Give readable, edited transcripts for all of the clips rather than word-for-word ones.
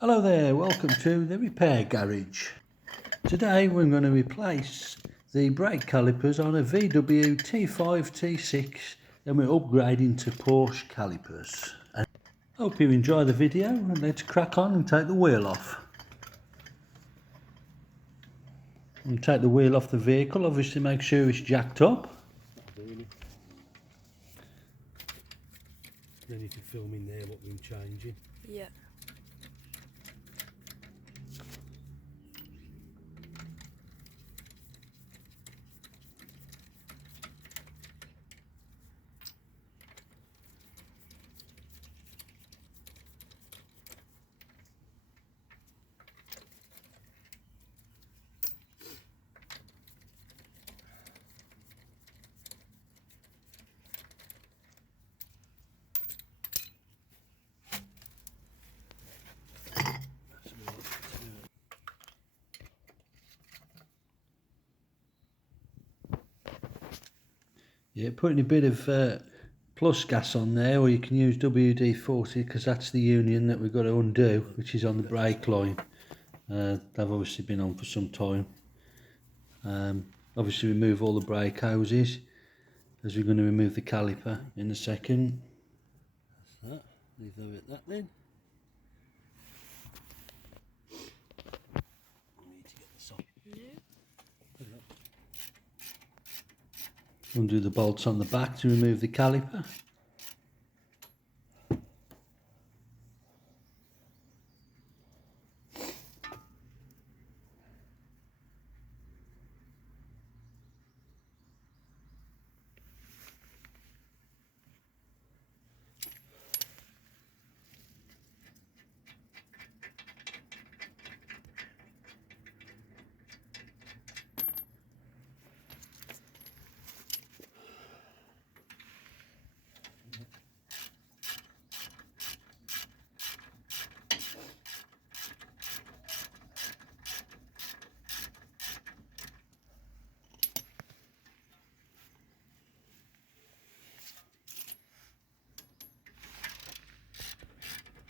Hello there, welcome to the repair garage. Today we're going to replace the brake calipers on a VW T5 T6 and we're upgrading to Porsche calipers. And hope you enjoy the video and let's crack on and take the wheel off. And take the wheel off the vehicle, obviously make sure it's jacked up. Then you can film in there what we're changing. Yeah. Yeah, putting a bit of plus gas on there, or you can use WD-40 because that's the union that we've got to undo, which is on the brake line. They've obviously been on for some time. Obviously remove all the brake hoses as we're going to remove the caliper in a second. That's that. Leave them at that then. We need to get the socket. Undo the bolts on the back to remove the caliper.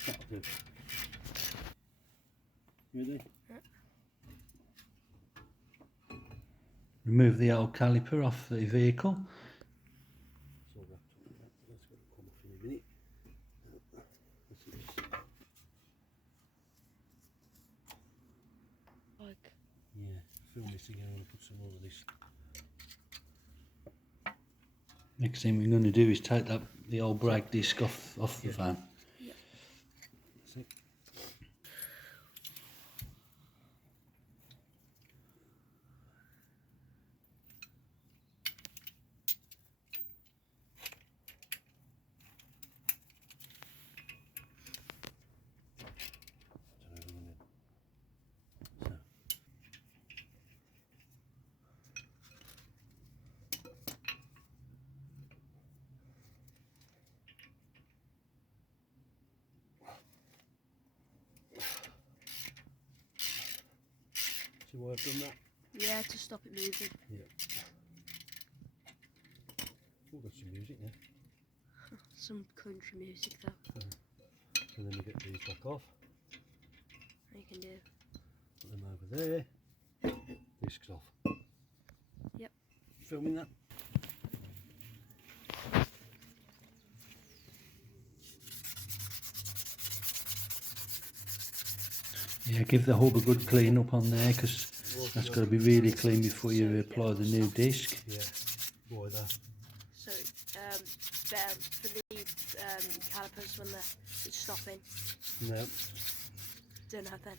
That'll do. Ready? Remove the old caliper off the vehicle. It's all wrapped up in that. That's got to come off in a minute. Like, Yeah, film this again and put some more of this. Next thing we're going to do is take the old brake disc off the van. That's it. See why I've done that? yeah, to stop it moving. Yeah. We've got some music now. Some country music though. And then we get these back off. You can do. Put them over there. Discs off. Yep. Filming that. Yeah, give the hub a good clean up on there because that's got to be really clean before you apply the new disc. Yeah. Why that? So, better for the calipers when they're stopping. No. Don't know then.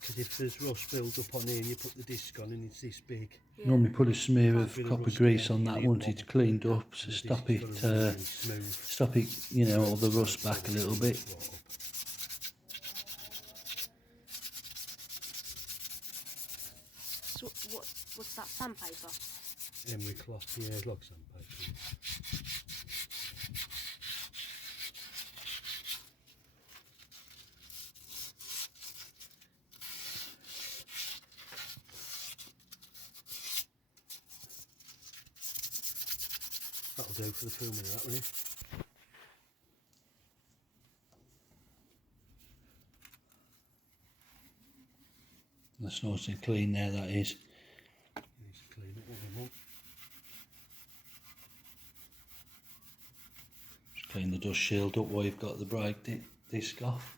Because if there's rust build up on here and you put the disc on and it's this big. Yeah. Normally put a smear of Bit of copper rust grease there, on you that need once one. it's cleaned up, And so the stop disc's it, gotta be really smooth. you know, all the rust back a little bit. Right up. So what's that, sandpaper? Emery cloth, yeah, like sandpaper. That'll do for the filming of that, really. That's nice and clean there, that is. Needs to clean it all up. Just clean the dust shield up while you've got the brake disc off.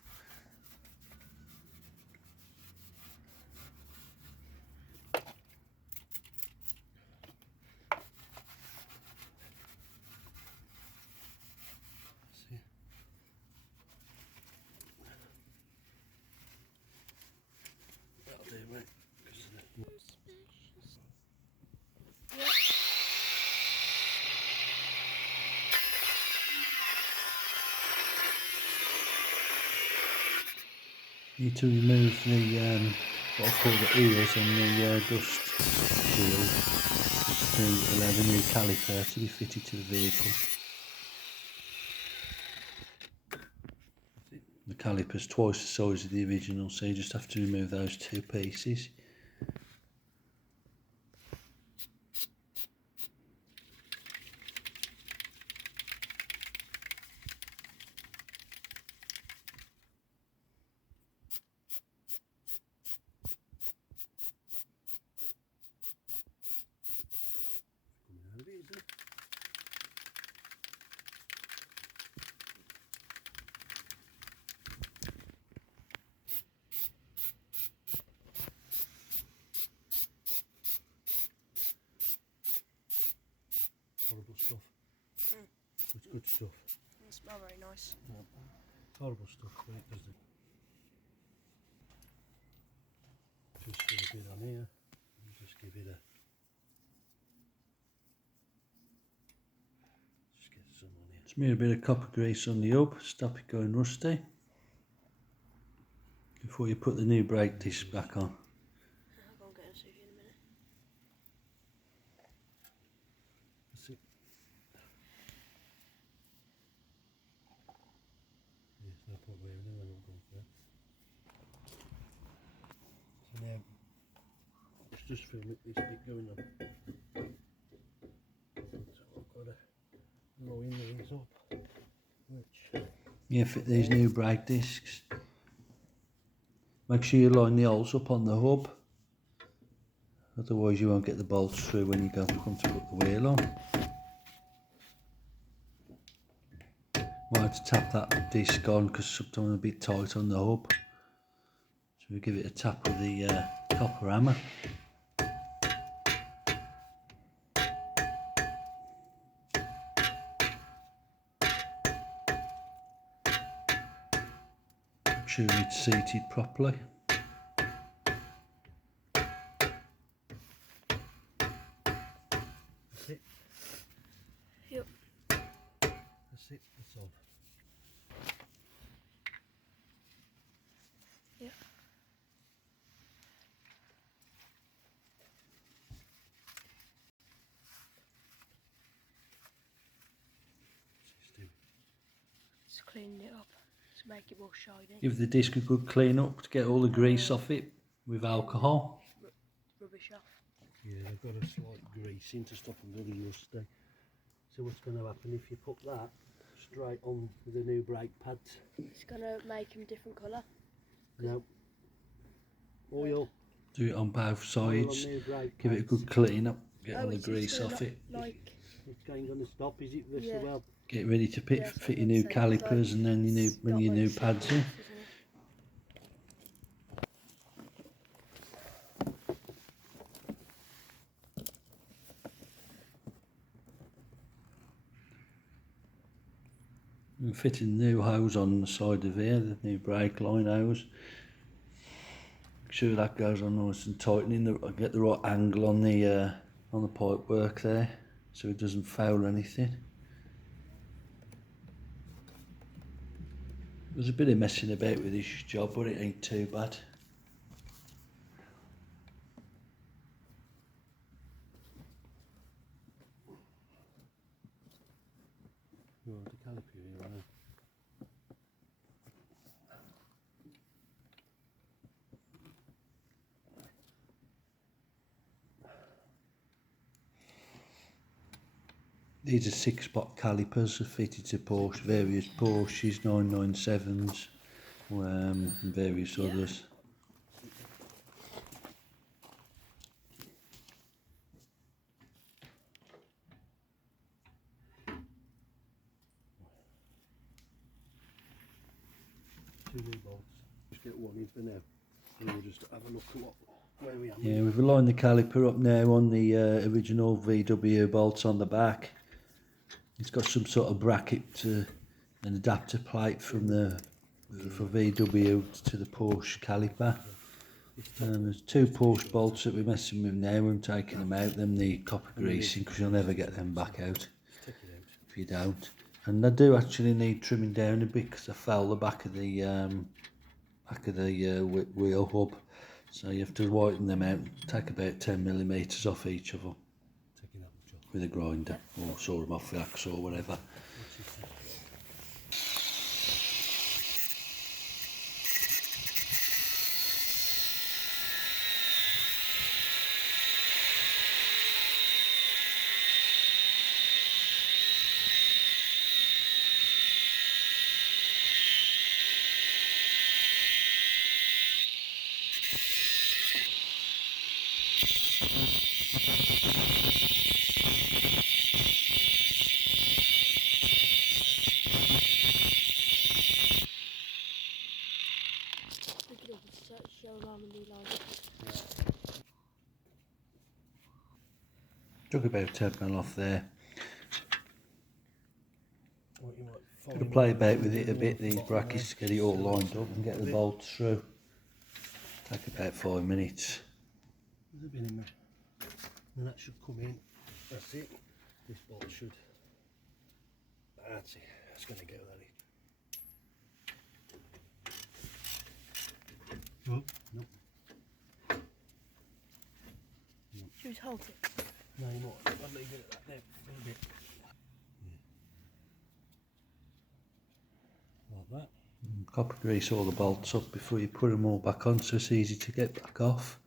See. That'll do, mate. 'Cause of the- Need to remove the what I call the ears on the dust shield to allow the new caliper to be fitted to the vehicle. The caliper's twice the size of the original, so you just have to remove those two pieces. Coming out of it, isn't it? Horrible stuff. It's good stuff. It smells very nice. Horrible stuff, but it doesn't. Just do a bit on here. And just give it a. Just get some on here. Smear a bit of copper grease on the hub, stop it going rusty before you put the new brake disc back on. I'll go and get a sushi in a minute. That's it. There's no point wearing it when I'm going for it. So now, let's just film it, this bit going on. So I've got to line these up, which You fit these new brake discs. Make sure you line the holes up on the hub, otherwise you won't get the bolts through when you come to put the wheel on. Might have to tap that disc on because sometimes it's a bit tight on the hub. So we give it a tap with the copper hammer. Make sure it's seated properly. that's it. Yep. That's it, that's all. Yep. Just cleaning it up to make it more shiny. Give the disc a good clean up to get all the grease off it with alcohol. Rubbish off. Yeah, they've got a slight grease in to stop them getting rusty. So what's going to happen if you put that straight on with the new brake pads? It's gonna make them different colour. No. Oil. Do it on both Oil on sides. new brake Give it a pads. good clean up. Get all the it's grease gonna off look it. Like It's going to stop, is it? Yeah. Well, Get ready to Yeah, that's fit what your I'm new saying, calipers and then your new it's bring got your like new shapes, pads in. isn't it? We're fitting the new hose on the side of here, the new brake line hose. Make sure that goes on nice and tightening. Get the right angle on the pipe work there, so it doesn't foul anything. There's a bit of messing about with this job, but it ain't too bad. you want the caliper here, right? These are 6-spot calipers fitted to Porsche, various Porsches, 997s, and various others. 2 new bolts. Just get one in for now. And we'll just have a look at where we are. Yeah, we've aligned the caliper up now on the original VW bolts on the back. It's got some sort of bracket, an adapter plate from the for VW to the Porsche caliper. There's 2 Porsche bolts that we're messing with now. I'm taking them out, them the copper greasing, because you'll never get them back out Take it out. if you don't. And they do actually need trimming down a bit because I fell the back of the wheel hub. So you have to whiten them out, take about 10mm off each of them Taking out the job. with a grinder, or saw them off the axe or whatever. Pick it up and show around and be like, Took about 10mm off there. What you might Got to find play about with it a bit, these brackets, to get it all lined up and get the bolts through. Take about 5 minutes. There's a bit in there. And that should come in. That's it. This bolt should. That's it. That's going to go that in. Oh, nope. should we hold it? No, you might. I'll leave it at that now for a bit. Like that. Copper grease all the bolts up before you put them all back on, so it's easy to get back off.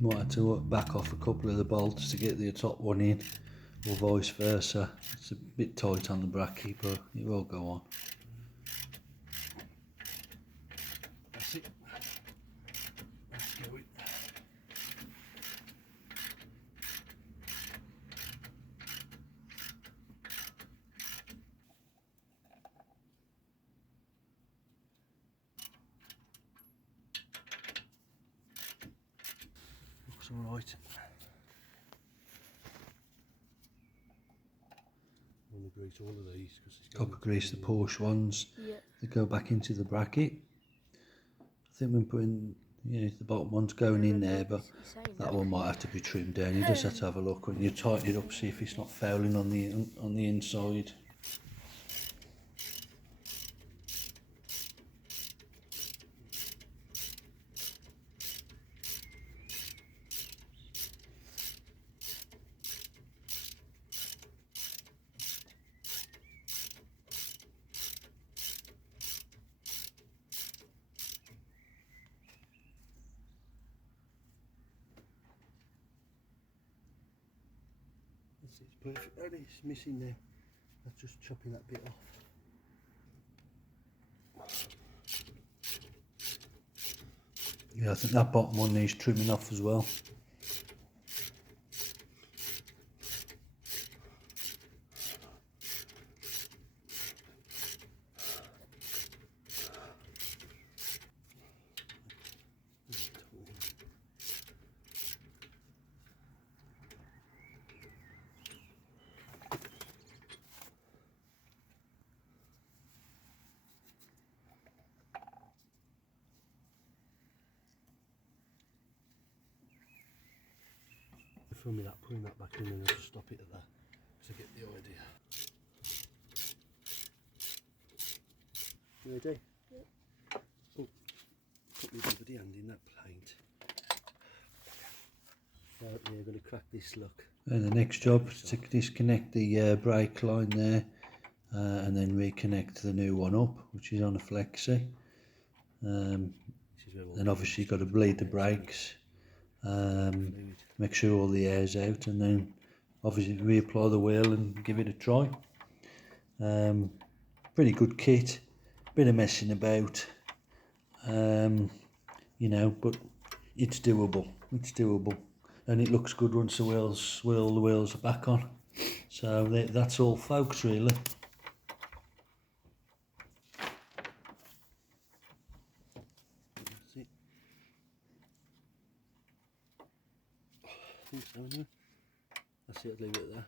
Might have to back off a couple of the bolts to get the top one in, or vice versa. It's a bit tight on the bracket, but it will go on. That's it. Let's go in. Looks alright. I'm going to grease all of these because it's Copper grease the Porsche ones. Yeah. They go back into the bracket. I think when putting, the bottom one's going in there, but that one might have to be trimmed down. You just have to have a look when you tighten it up, see if it's not fouling on the inside. That's it, it's perfect. Only it's missing there. That's just chopping that bit off. Yeah, I think that bottom one needs trimming off as well. Film me that, putting that back in, and I'll just stop it at that to get the idea. You ready? Yep. Oh, put me bloody hand in that paint. Right, yeah, going to crack this, look. And the next job is to disconnect the brake line there, and then reconnect the new one up, which is on a flexi. Then obviously you've got to bleed the brakes, make sure all the air's out, and then obviously reapply the wheel and give it a try. pretty good kit, bit of messing about, you know, but it's doable. It's doable, and it looks good once the wheels are back on. So that's all, folks, really. That's it. I think so anyway. That's it, I'll leave it there.